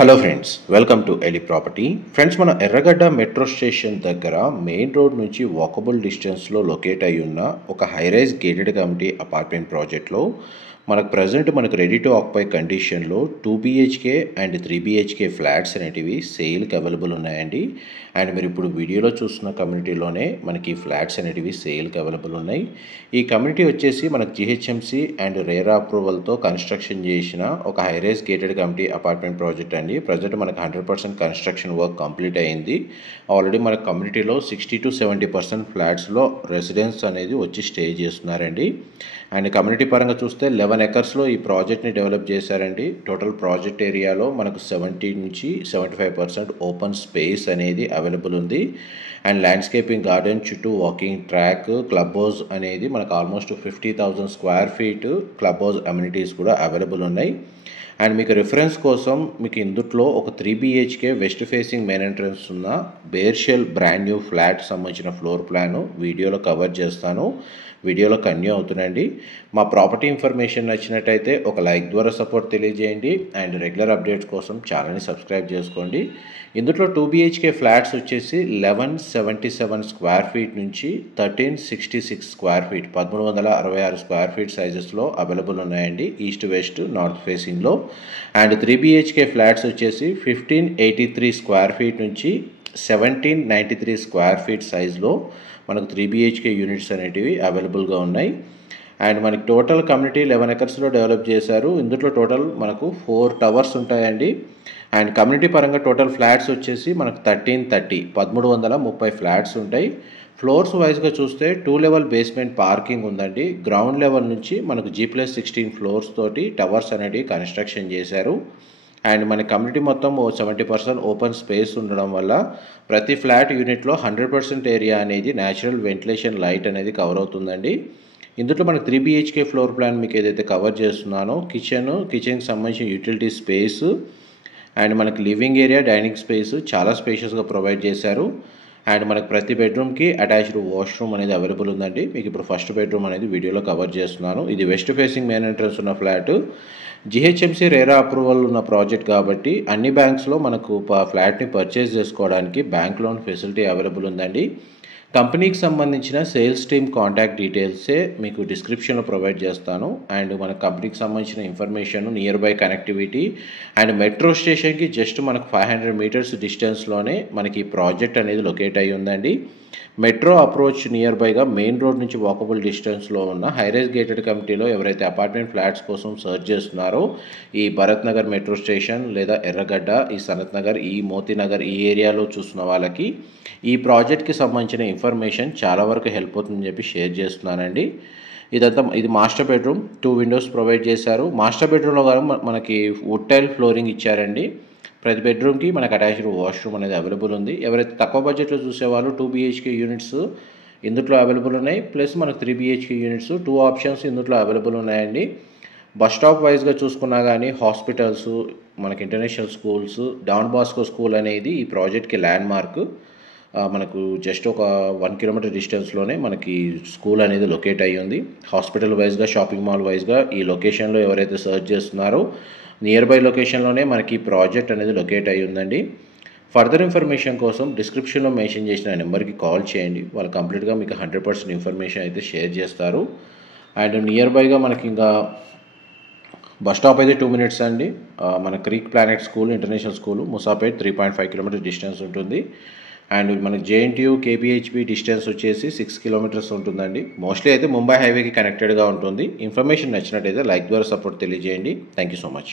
Hello friends, welcome to Eli property. Friends, మన Erragadda metro station దగ్గర main road నుంచి walkable డిస్టెన్స్లో లొకేట్ అయి ఉన్న ఒక హైరైజ్ గేటెడ్ కమ్యూనిటీ అపార్ట్మెంట్ ప్రాజెక్ట్లో మనకు రెడీ టు ఆక్యుపై కండిషన్లో 2 BHK అండ్ 3 BHK ఫ్లాట్స్ అనేటివి సేల్కి అవైలబుల్ ఉన్నాయండి. అండ్ మీరు ఇప్పుడు వీడియోలో చూస్తున్న కమ్యూనిటీలోనే మనకి ఫ్లాట్స్ అనేటివి సేల్కి అవైలబుల్ ఉన్నాయి. ఈ కమ్యూనిటీ వచ్చేసి మనకు GHMC అండ్ రేరా అప్రూవల్తో కన్స్ట్రక్షన్ చేసిన ఒక high-rise gated community apartment project అండి. ప్రజెంట్ మనకు 100% కన్స్ట్రక్షన్ వర్క్ కంప్లీట్ అయింది. ఆల్రెడీ మన కమ్యూనిటీలో 60 to 70% ఫ్లాట్స్లో రెసిడెన్స్ అనేది వచ్చి స్టే చేస్తున్నారండి. అండ్ కమ్యూనిటీ పరంగా చూస్తే 11 ఎకర్స్లో ఈ ప్రాజెక్ట్ని డెవలప్ చేశారండి. టోటల్ ప్రాజెక్ట్ ఏరియాలో మనకు 70 నుంచి 75% ఓపెన్ స్పేస్ అనేది అవైలబుల్ ఉంది. అండ్ ల్యాండ్స్కేపింగ్ గార్డెన్ చుట్టూ వాకింగ్ ట్రాక్, క్లబ్ హౌస్ అనేది మనకు almost 50,000 square feet club house amenities కూడా అవైలబుల్ ఉన్నాయి. అండ్ మీకు రిఫరెన్స్ కోసం మీకు ఇందుట్లో ఒక 3 BHK west facing main entrance ఉన్న బేర్షెల్ బ్రాండ్ న్యూ ఫ్లాట్ సంబంధించిన ఫ్లోర్ ప్లాను వీడియోలో కవర్ చేస్తాను. వీడియోలో కంటిన్యూ అవుతుందండి. మా ప్రాపర్టీ ఇన్ఫర్మేషన్ నచ్చినట్టయితే ఒక లైక్ ద్వారా సపోర్ట్ తెలియజేయండి. అండ్ రెగ్యులర్ అప్డేట్స్ కోసం ఛానల్ని సబ్స్క్రైబ్ చేసుకోండి. ఇందులో 2 BHK ఫ్లాట్స్ వచ్చేసి 1177 స్క్వేర్ ఫీట్ నుంచి 1366 స్క్వేర్ ఫీట్ 1366 స్క్వేర్ ఫీట్ సైజెస్లో అవైలబుల్ ఉన్నాయండి, ఈస్ట్ వెస్ట్ నార్త్ ఫేసింగ్లో. అండ్ 3 BHK ఫ్లాట్స్ వచ్చేసి 1583 స్క్వేర్ ఫీట్ నుంచి 1793 స్క్వేర్ ఫీట్ సైజ్లో మనకు 3 BHK యూనిట్స్ అనేటివి అవైలబుల్గా ఉన్నాయి. అండ్ మనకి టోటల్ కమ్యూనిటీ 11 ఎకర్స్లో డెవలప్ చేశారు. ఇందులో టోటల్ మనకు 4 టవర్స్ ఉంటాయండి. అండ్ కమ్యూనిటీ పరంగా టోటల్ ఫ్లాట్స్ వచ్చేసి మనకు 1330 ఫ్లాట్స్ ఉంటాయి. ఫ్లోర్స్ వైజ్గా చూస్తే 2 లెవెల్ బేస్మెంట్ పార్కింగ్ ఉందండి. గ్రౌండ్ లెవెల్ నుంచి మనకు G+16 ఫ్లోర్స్ తోటి టవర్స్ అనేటివి కన్స్ట్రక్షన్ చేశారు. అండ్ మన కమ్యూనిటీ మొత్తం 70% ఓపెన్ స్పేస్ ఉండడం వల్ల ప్రతి ఫ్లాట్ యూనిట్లో 100% ఏరియా అనేది న్యాచురల్ వెంటిలేషన్ లైట్ అనేది కవర్ అవుతుందండి. ఇందులో మనకు 3 BHK ఫ్లోర్ ప్లాన్ మీకు ఏదైతే కవర్ చేస్తున్నానో కిచెన్కి సంబంధించిన యూటిలిటీ స్పేస్ అండ్ మనకి లివింగ్ ఏరియా, డైనింగ్ స్పేస్ చాలా స్పేషియస్గా ప్రొవైడ్ చేశారు. అండ్ మనకు ప్రతి బెడ్రూమ్కి అటాచ్డ్ వాష్రూమ్ అనేది అవైలబుల్ ఉందండి. మీకు ఇప్పుడు ఫస్ట్ బెడ్రూమ్ అనేది వీడియోలో కవర్ చేస్తున్నాను. ఇది వెస్ట్ ఫేసింగ్ మెయిన్ ఎంట్రన్స్ ఉన్న ఫ్లాట్. GHMC రేరా అప్రూవల్ ఉన్న ప్రాజెక్ట్ కాబట్టి అన్ని బ్యాంక్స్లో మనకు ఫ్లాట్ని పర్చేస్ చేసుకోవడానికి బ్యాంక్ లోన్ ఫెసిలిటీ అవైలబుల్ ఉందండి. కంపెనీకి సంబంధించిన సేల్స్ టీమ్ కాంటాక్ట్ డీటెయిల్సే మీకు డిస్క్రిప్షన్లో ప్రొవైడ్ చేస్తాను. అండ్ మన కంపెనీకి సంబంధించిన information, near by connectivity and metro స్టేషన్కి జస్ట్ మనకు 500 మీటర్స్ డిస్టెన్స్లోనే మనకి ఈ ప్రాజెక్ట్ అనేది లొకేట్ అయ్యి ఉందండి. మెట్రో అప్రోచ్ నియర్ బైగా మెయిన్ రోడ్ నుంచి వాకబుల్ డిస్టెన్స్లో ఉన్న హైరైజ్ గేటెడ్ కమ్యూనిటీలో ఎవరైతే అపార్ట్మెంట్ ఫ్లాట్స్ కోసం సర్చ్ చేస్తున్నారో ఈ భరత్ నగర్ మెట్రో స్టేషన్ లేదా ఎర్రగడ్డ, ఈ సనత్ నగర్, ఈ మోతీనగర్ ఈ ఏరియాలో చూస్తున్న వాళ్ళకి ఈ ప్రాజెక్ట్కి సంబంధించిన ఇన్ఫర్మేషన్ చాలా వరకు హెల్ప్ అవుతుందని చెప్పి షేర్ చేస్తున్నానండి. ఇది మాస్టర్ బెడ్రూమ్, 2 విండోస్ ప్రొవైడ్ చేశారు. మాస్టర్ బెడ్రూమ్లో కానీ మనకి వుడ్ టైల్ ఫ్లోరింగ్ ఇచ్చారండి. ప్రతి బెడ్రూమ్కి మనకు అటాచ్డ్ వాష్రూమ్ అనేది అవైలబుల్ ఉంది. ఎవరైతే తక్కువ బడ్జెట్లో చూసేవాళ్ళు 2 BHK యూనిట్స్ ఇందులో అవైలబుల్ ఉన్నాయి. ప్లస్ మనకు 3 BHK యూనిట్స్ 2 ఆప్షన్స్ ఇందులో అవైలబుల్ ఉన్నాయండి. బస్ స్టాప్ వైజ్గా చూసుకున్నా కానీ హాస్పిటల్స్, మనకి international schools, Don Bosco school అనేది ఈ ప్రాజెక్ట్కి ల్యాండ్ మార్క్. మనకు జస్ట్ ఒక 1 కిలోమీటర్ డిస్టెన్స్లోనే మనకి స్కూల్ అనేది లొకేట్ అయ్యి ఉంది. హాస్పిటల్ వైజ్గా, షాపింగ్ మాల్ వైజ్గా ఈ లొకేషన్లో ఎవరైతే సర్చ్ చేస్తున్నారో నియర్ బై లొకేషన్లోనే మనకి ఈ ప్రాజెక్ట్ అనేది లొకేట్ అయ్యి ఉందండి. ఫర్దర్ ఇన్ఫర్మేషన్ కోసం డిస్క్రిప్షన్లో మెన్షన్ చేసిన నెంబర్కి కాల్ చేయండి. వాళ్ళు కంప్లీట్గా మీకు 100% ఇన్ఫర్మేషన్ అయితే షేర్ చేస్తారు. అండ్ నియర్ బైగా మనకి ఇంకా బస్ స్టాప్ అయితే 2 మినిట్స్ అండి. మన Creek Planet school, international school Moosapet 3.5 kilometer distance ఉంటుంది. అండ్ మనకి JNTU KPHB డిస్టెన్స్ వచ్చేసి 6 కిలోమీటర్స్ ఉంటుందండి. మోస్ట్లీ అయితే ముంబై హైవేకి కనెక్టెడ్గా ఉంటుంది. ఇన్ఫర్మేషన్ నచ్చినట్టయితే లైక్ ద్వారా సపోర్ట్ తెలియజేయండి. Thank you so much.